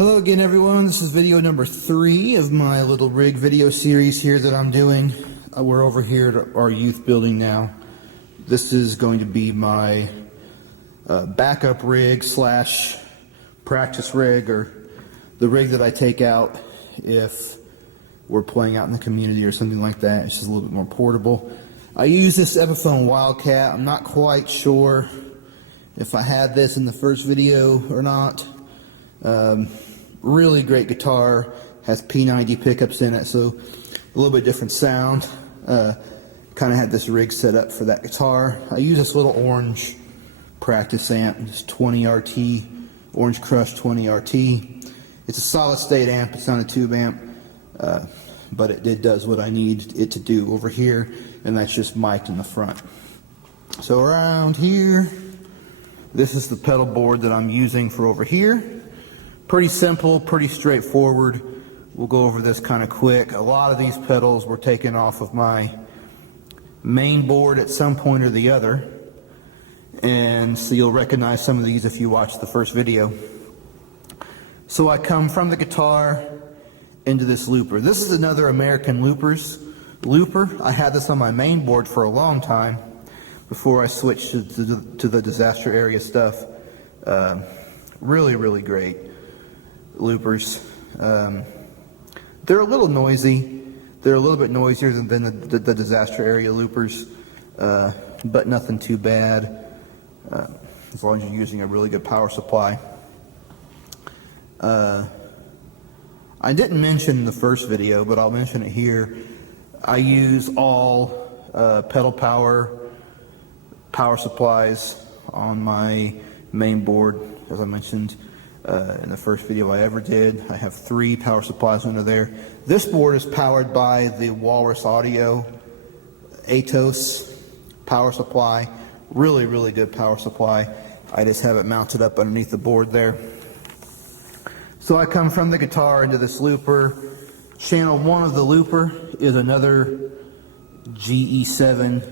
Hello again everyone, this is video number 3 of my little rig video series here that I'm doing. We're over here at our youth building now. This is going to be my backup rig slash practice rig, or the rig that I take out if we're playing out in the community or something like that. It's just a little bit more portable. I use this Epiphone Wildcat. I'm not quite sure if I had this in the first video or not. Really great guitar, has P90 pickups in it, so a little bit different sound. Kind of had this rig set up for that guitar. I use this little orange practice amp, this 20 RT, Orange Crush 20 RT. It's a solid state amp, it's not a tube amp, but it does what I need it to do over here, and that's just mic'd in the front. So around here, this is the pedal board that I'm using for over here. Pretty simple, pretty straightforward. We'll go over this kind of quick. A lot of these pedals were taken off of my main board at some point or the other, and so you'll recognize some of these if you watch the first video. So I come from the guitar into this looper. This is another American looper. I had this on my main board for a long time before I switched to the disaster area stuff. Really great loopers. They're a little noisy. They're a little bit noisier than the disaster area loopers, but nothing too bad, as long as you're using a really good power supply. I didn't mention in the first video, but I'll mention it here. I use all pedal power supplies on my main board, as I mentioned in the first video I ever did. I have 3 power supplies under there. This board is powered by the Walrus Audio Atos power supply. Really good power supply. I just have it mounted up underneath the board there. So I come from the guitar into this looper. Channel 1 of the looper is another GE7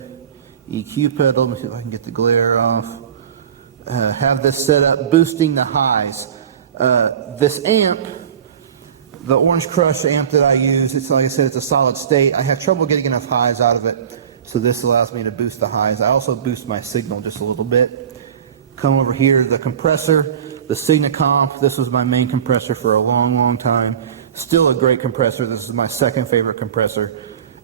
EQ pedal. Let me see if I can get the glare off. Have this set up boosting the highs. This amp, the Orange Crush amp that I use, it's like I said, it's a solid state. I have trouble getting enough highs out of it, so this allows me to boost the highs. I also boost my signal just a little bit. Come over here, the compressor, the Signacomp. This was my main compressor for a long time. Still a great compressor. This is my second favorite compressor.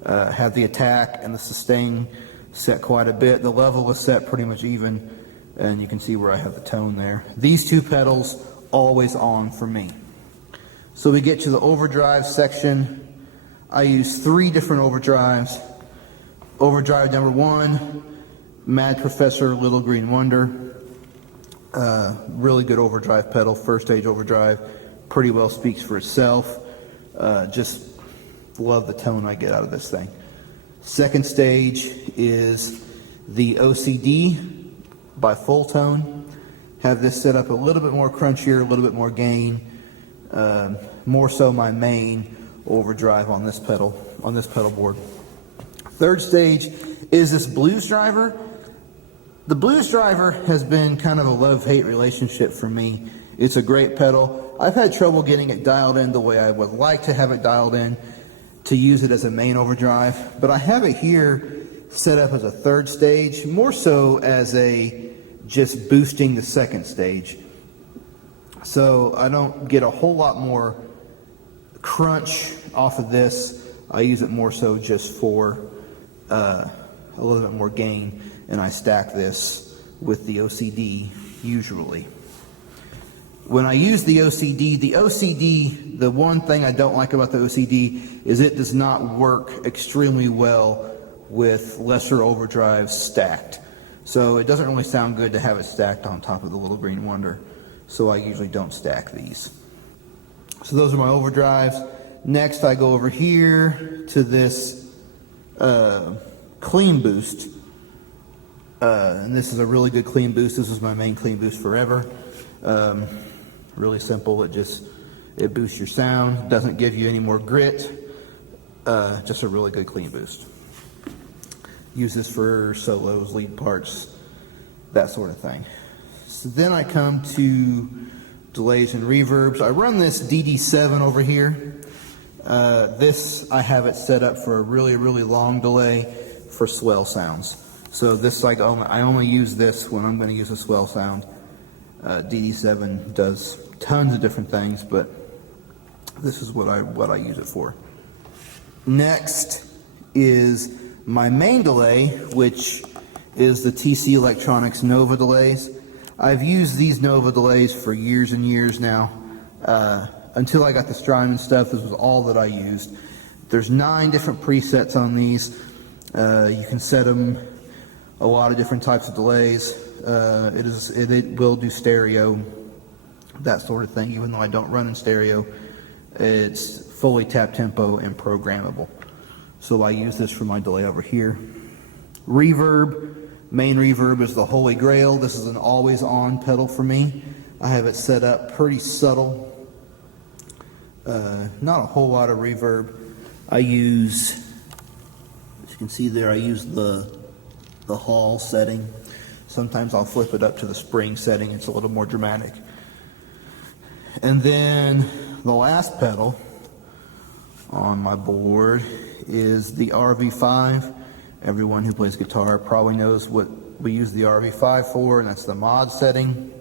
Have the attack and the sustain set quite a bit. The level is set pretty much even, and you can see where I have the tone there. These 2 pedals always on for me. So we get to the overdrive section. I use 3 different overdrives. Overdrive number 1, Mad Professor Little Green Wonder. Really good overdrive pedal, first stage overdrive. Pretty well speaks for itself. Just love the tone I get out of this thing. Second stage is the OCD by Full Tone. Have this set up a little bit more crunchier, a little bit more gain. More so my main overdrive on this pedal board. Third stage is this Blues Driver. The Blues Driver has been kind of a love-hate relationship for me. It's a great pedal. I've had trouble getting it dialed in the way I would like to have it dialed in to use it as a main overdrive, but I have it here set up as a third stage, more so as a just boosting the second stage. So I don't get a whole lot more crunch off of this. I use it more so just for a little bit more gain, and I stack this with the OCD usually. When I use the OCD, the one thing I don't like about the OCD is it does not work extremely well with lesser overdrives stacked. So it doesn't really sound good to have it stacked on top of the Little Green Wonder. So I usually don't stack these. So those are my overdrives. Next I go over here to this clean boost. And this is a really good clean boost. This is my main clean boost forever. Really simple. It boosts your sound. Doesn't give you any more grit. Just a really good clean boost. Use this for solos, lead parts, that sort of thing. So then I come to delays and reverbs. I run this DD7 over here. This, I have it set up for a really, really long delay for swell sounds. So this, I only use this when I'm going to use a swell sound. DD7 does tons of different things, but this is what I use it for. Next is my main delay, which is the TC Electronics Nova delays. I've used these Nova delays for years and years now. Until I got the Strymon stuff, this was all that I used. There's 9 different presets on these. You can set them a lot of different types of delays. It will do stereo, that sort of thing, even though I don't run in stereo. It's fully tap tempo and programmable. So I use this for my delay over here. Reverb, main reverb is the holy grail. This is an always on pedal for me. I have it set up pretty subtle. Not a whole lot of reverb. I use, as you can see there, I use the hall setting. Sometimes I'll flip it up to the spring setting. It's a little more dramatic. And then the last pedal on my board is the RV5. Everyone who plays guitar probably knows what we use the RV5 for, and that's the mod setting.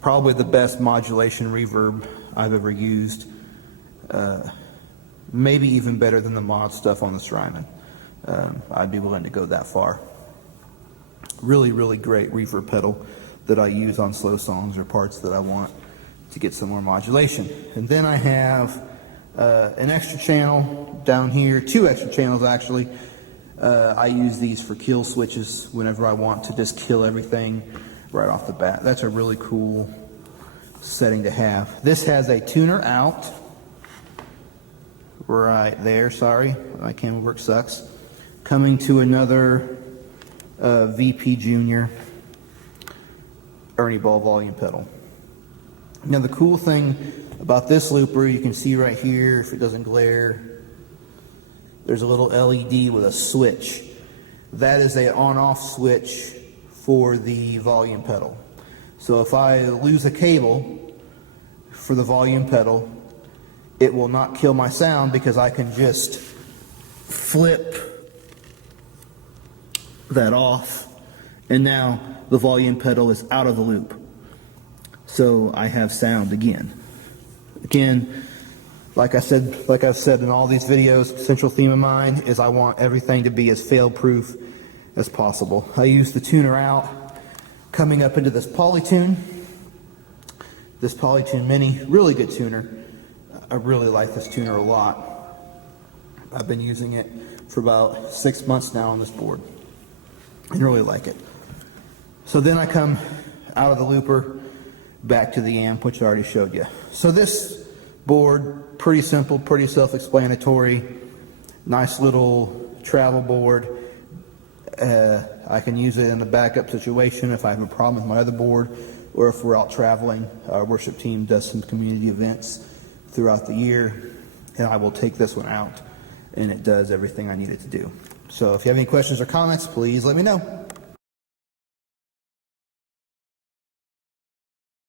Probably the best modulation reverb I've ever used. Maybe even better than the mod stuff on the Strymon. I'd be willing to go that far. Really, really great reverb pedal that I use on slow songs or parts that I want to get some more modulation. And then I have an extra channel down here, 2 extra channels actually. I use these for kill switches whenever I want to just kill everything right off the bat. That's a really cool setting to have. This has a tuner out right there. Sorry, my camera work sucks. Coming to another VP Junior Ernie Ball volume pedal. Now the cool thing about this looper, you can see right here, if it doesn't glare, there's a little LED with a switch. That is an on-off switch for the volume pedal. So if I lose a cable for the volume pedal, it will not kill my sound because I can just flip that off, and now the volume pedal is out of the loop. So I have sound again. Again, like I've said in all these videos, central theme of mine is I want everything to be as fail-proof as possible. I use the tuner out coming up into this Polytune. This Polytune Mini, really good tuner. I really like this tuner a lot. I've been using it for about 6 months now on this board. I really like it. So then I come out of the looper back to the amp, which I already showed you. So this board, pretty simple, pretty self-explanatory, nice little travel board. I can use it in a backup situation if I have a problem with my other board, or if we're out traveling. Our worship team does some community events throughout the year, and I will take this one out, and it does everything I need it to do. So if you have any questions or comments, please let me know.